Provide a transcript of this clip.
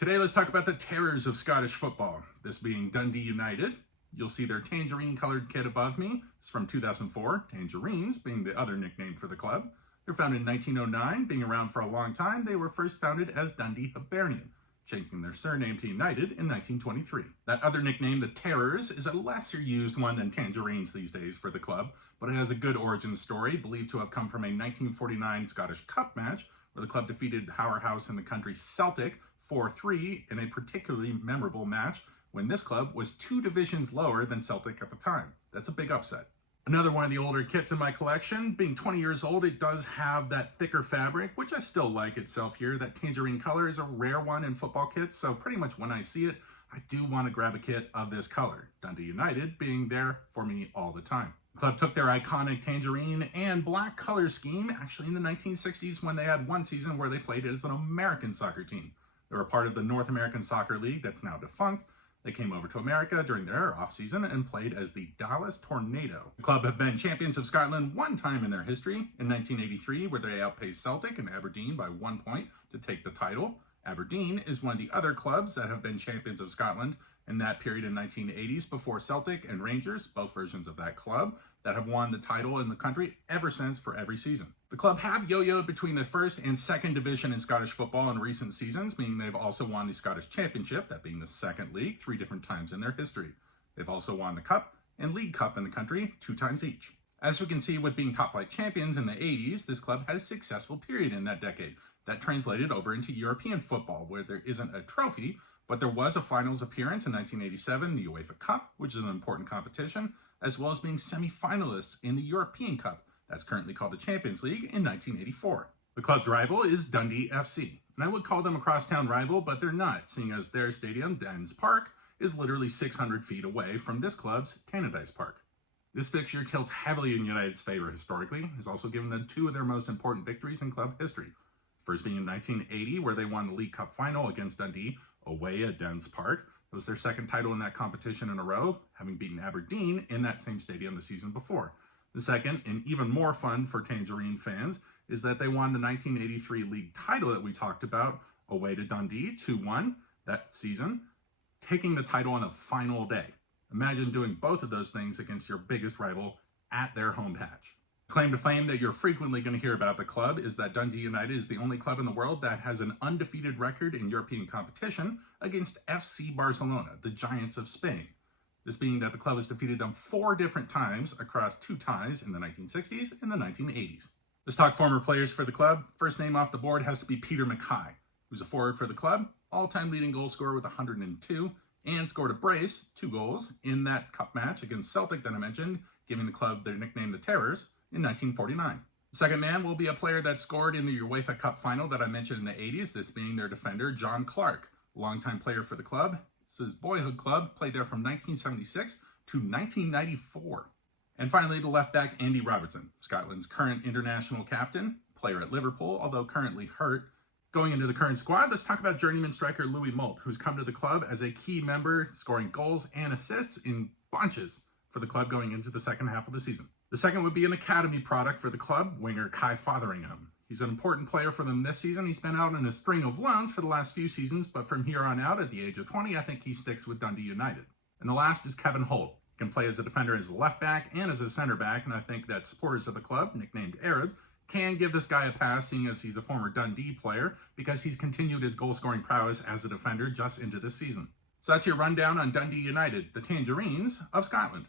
Today, let's talk about the terrors of Scottish football, this being Dundee United. You'll see their tangerine-colored kit above me. It's from 2004, Tangerines being the other nickname for the club. They're founded in 1909, being around for a long time. They were first founded as Dundee Hibernian, changing their surname to United in 1923. That other nickname, the Terrors, is a lesser used one than Tangerines these days for the club, but it has a good origin story, believed to have come from a 1949 Scottish Cup match, where the club defeated powerhouse in the country Celtic 4-3 in a particularly memorable match when this club was 2 divisions lower than Celtic at the time. That's a big upset. Another one of the older kits in my collection, being 20 years old, it does have that thicker fabric, which I still like itself here. That tangerine color is a rare one in football kits, so pretty much when I see it, I do want to grab a kit of this color. Dundee United being there for me all the time. The club took their iconic tangerine and black color scheme actually in the 1960s when they had one season where they played as an American soccer team. They were part of the North American Soccer League that's now defunct. They came over to America during their off-season and played as the Dallas Tornado. The club have been champions of Scotland one time in their history, in 1983, where they outpaced Celtic and Aberdeen by 1 point to take the title. Aberdeen is one of the other clubs that have been champions of Scotland in that period in 1980s before Celtic and Rangers, both versions of that club, that have won the title in the country ever since for every season. The club have yo-yoed between the first and second division in Scottish football in recent seasons, meaning they've also won the Scottish Championship, that being the second league, 3 different times in their history. They've also won the Cup and League Cup in the country 2 times each. As we can see with being top flight champions in the 80s, this club had a successful period in that decade. That translated over into European football, where there isn't a trophy, but there was a finals appearance in 1987, the UEFA Cup, which is an important competition, as well as being semi-finalists in the European Cup, that's currently called the Champions League, in 1984. The club's rival is Dundee FC, and I would call them a crosstown rival, but they're not, seeing as their stadium, Dens Park, is literally 600 feet away from this club's Tangerines Park. This fixture tilts heavily in United's favor historically, has also given them 2 of their most important victories in club history. First being in 1980, where they won the League Cup final against Dundee away at Dens Park. It was their second title in that competition in a row, having beaten Aberdeen in that same stadium the season before. The second, and even more fun for Tangerine fans, is that they won the 1983 league title that we talked about away to Dundee 2-1 that season, taking the title on the final day. Imagine doing both of those things against your biggest rival at their home patch. Claim to fame that you're frequently going to hear about the club is that Dundee United is the only club in the world that has an undefeated record in European competition against FC Barcelona, the Giants of Spain. This being that the club has defeated them 4 different times across 2 ties in the 1960s and the 1980s. Let's talk former players for the club. First name off the board has to be Peter Mackay, who's a forward for the club, all-time leading goal scorer with 102, and scored a brace, 2 goals, in that cup match against Celtic that I mentioned, giving the club their nickname the Terrors, in 1949. The second man will be a player that scored in the UEFA Cup final that I mentioned in the 80s, this being their defender, John Clark, longtime player for the club. This is his boyhood club, played there from 1976 to 1994. And finally, the left back, Andy Robertson, Scotland's current international captain, player at Liverpool, although currently hurt. Going into the current squad, let's talk about journeyman striker Louis Moult, who's come to the club as a key member, scoring goals and assists in bunches for the club going into the second half of the season. The second would be an academy product for the club, winger Kai Fotheringham. He's an important player for them this season. He's been out on a string of loans for the last few seasons, but from here on out, at the age of 20, I think he sticks with Dundee United. And the last is Kevin Holt. He can play as a defender, as a left back, and as a center back, and I think that supporters of the club, nicknamed Arabs, can give this guy a pass, seeing as he's a former Dundee player, because he's continued his goal-scoring prowess as a defender just into this season. So that's your rundown on Dundee United, the Tangerines of Scotland.